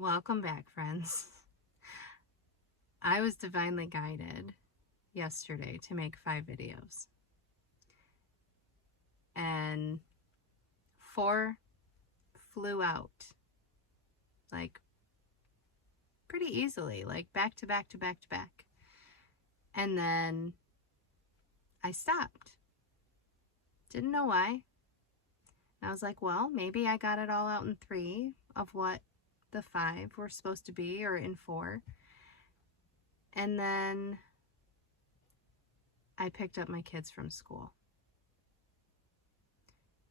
Welcome back, friends. I was divinely guided yesterday to make 5 videos, and 4 flew out like pretty easily, like back to back to back to back. And then I stopped. Didn't know why. And I was like, well, maybe I got it all out in 3 of what the 5 were supposed to be, or in 4. And then I picked up my kids from school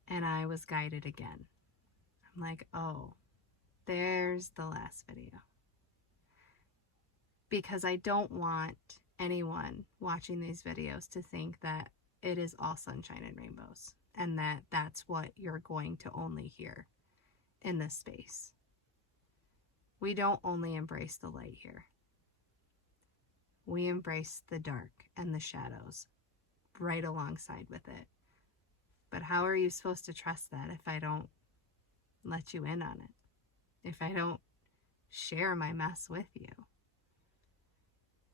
and I was guided again. I'm like, oh, there's the last video. Because I don't want anyone watching these videos to think that it is all sunshine and rainbows and that that's what you're going to only hear in this space. We don't only embrace the light here. We embrace the dark and the shadows right alongside with it. But how are you supposed to trust that if I don't let you in on it? If I don't share my mess with you?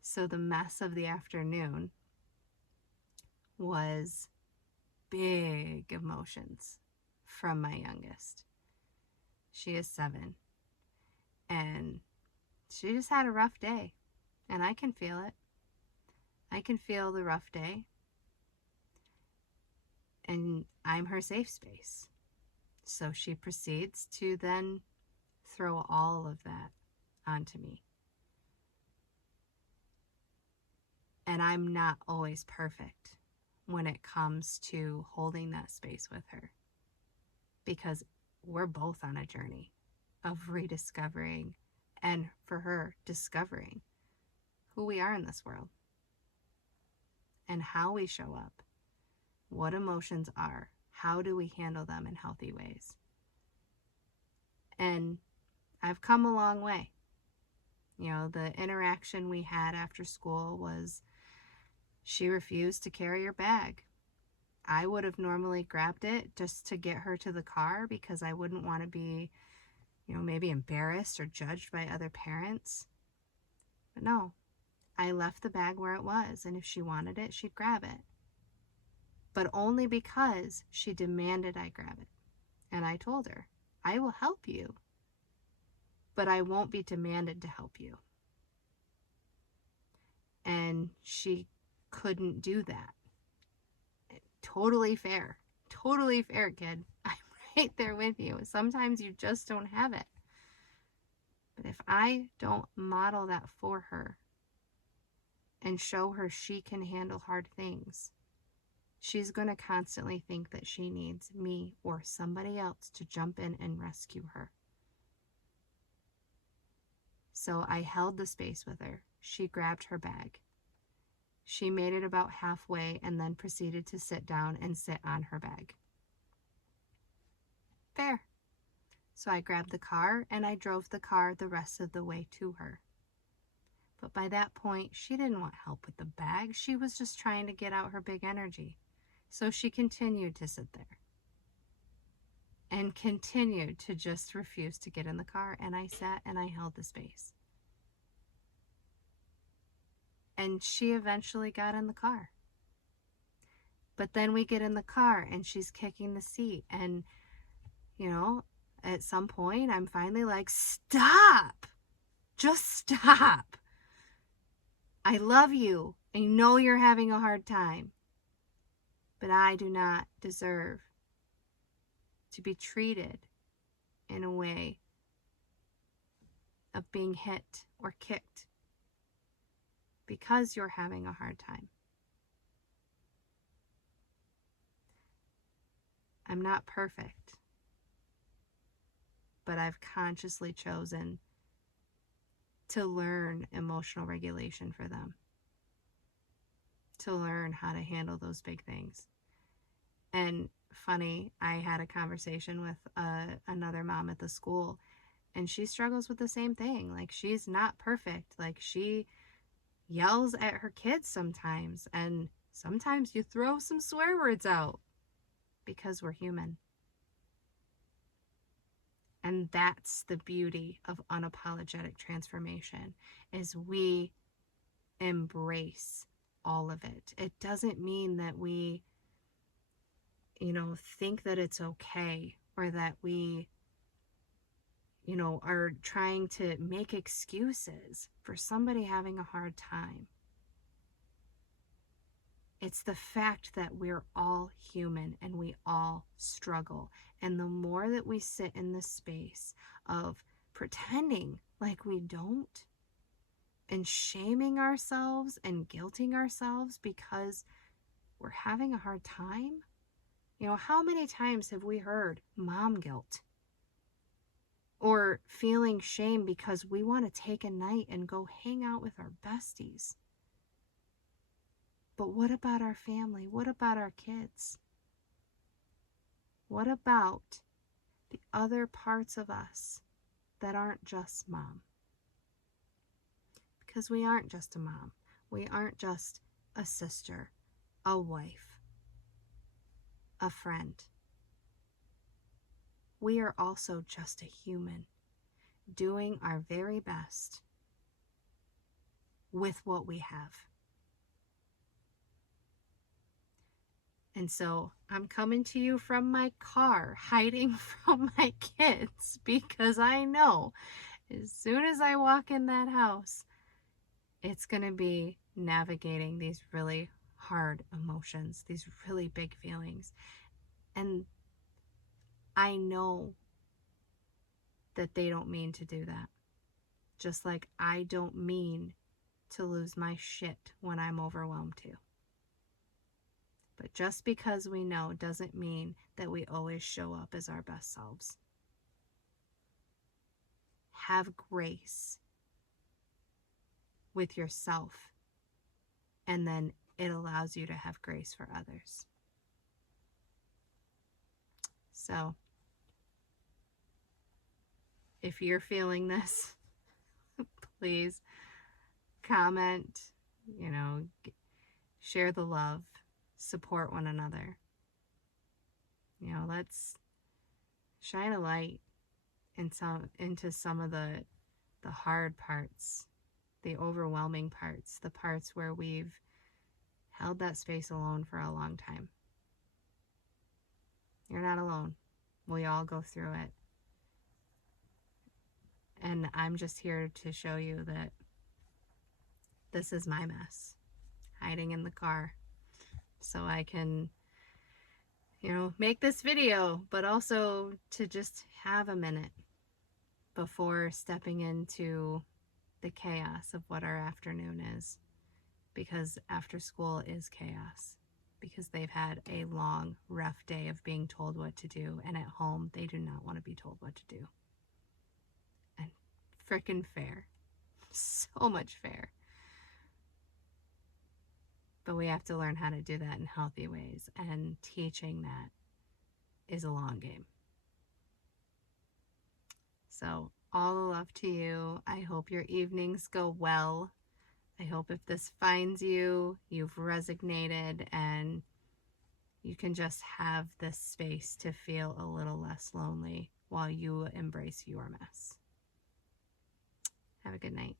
So the mess of the afternoon was big emotions from my youngest. She is 7, and she just had a rough day, and I can feel it. I can feel the rough day, and I'm her safe space. So she proceeds to then throw all of that onto me. And I'm not always perfect when it comes to holding that space with her, because we're both on a journey of rediscovering, and for her, discovering who we are in this world and how we show up, what emotions are, how do we handle them in healthy ways. And I've come a long way. You know, the interaction we had after school was she refused to carry her bag. I would have normally grabbed it just to get her to the car because I wouldn't want to be, maybe embarrassed or judged by other parents. But no, I left the bag where it was, and if she wanted it, she'd grab it. But only because she demanded I grab it. And I told her, I will help you, but I won't be demanded to help you. And she couldn't do that. Totally fair, kid. I'm right there with you. Sometimes you just don't have it. But if I don't model that for her and show her she can handle hard things, she's going to constantly think that she needs me or somebody else to jump in and rescue her. So I held the space with her. She grabbed her bag. She made it about halfway and then proceeded to sit down and sit on her bag. Fair. So I grabbed the car and I drove the car the rest of the way to her. But by that point, she didn't want help with the bag. She was just trying to get out her big energy. So she continued to sit there and continued to just refuse to get in the car. And I sat and I held the space. And she eventually got in the car. But then we get in the car and she's kicking the seat. And, at some point I'm finally like, stop! Just stop! I love you. I know you're having a hard time. But I do not deserve to be treated in a way of being hit or kicked because you're having a hard time. I'm not perfect, but I've consciously chosen to learn emotional regulation for them, to learn how to handle those big things. And funny, I had a conversation with another mom at the school, and she struggles with the same thing. Like, she's not perfect. Like, she yells at her kids sometimes, and sometimes you throw some swear words out because we're human. And that's the beauty of unapologetic transformation, is we embrace all of it. It doesn't mean that we, think that it's okay, or that we, are trying to make excuses for somebody having a hard time. It's the fact that we're all human and we all struggle. And the more that we sit in the space of pretending like we don't, and shaming ourselves and guilting ourselves because we're having a hard time. How many times have we heard mom guilt? Or feeling shame because we want to take a night and go hang out with our besties. But what about our family? What about our kids? What about the other parts of us that aren't just mom? Because we aren't just a mom. We aren't just a sister, a wife, a friend. We are also just a human doing our very best with what we have. And so I'm coming to you from my car, hiding from my kids, because I know as soon as I walk in that house, it's going to be navigating these really hard emotions, these really big feelings. And I know that they don't mean to do that. Just like I don't mean to lose my shit when I'm overwhelmed too. But just because we know doesn't mean that we always show up as our best selves. Have grace with yourself, and then it allows you to have grace for others. So, if you're feeling this, please comment, share the love, support one another. Let's shine a light into some of the hard parts, the overwhelming parts, the parts where we've held that space alone for a long time. You're not alone. We all go through it. And I'm just here to show you that this is my mess, hiding in the car, so I can, make this video, but also to just have a minute before stepping into the chaos of what our afternoon is, because after school is chaos, because they've had a long, rough day of being told what to do, and at home they do not want to be told what to do. And frickin' fair. So much fair. But we have to learn how to do that in healthy ways, and teaching that is a long game. So all the love to you. I hope your evenings go well. I hope if this finds you, you've resonated and you can just have this space to feel a little less lonely while you embrace your mess. Have a good night.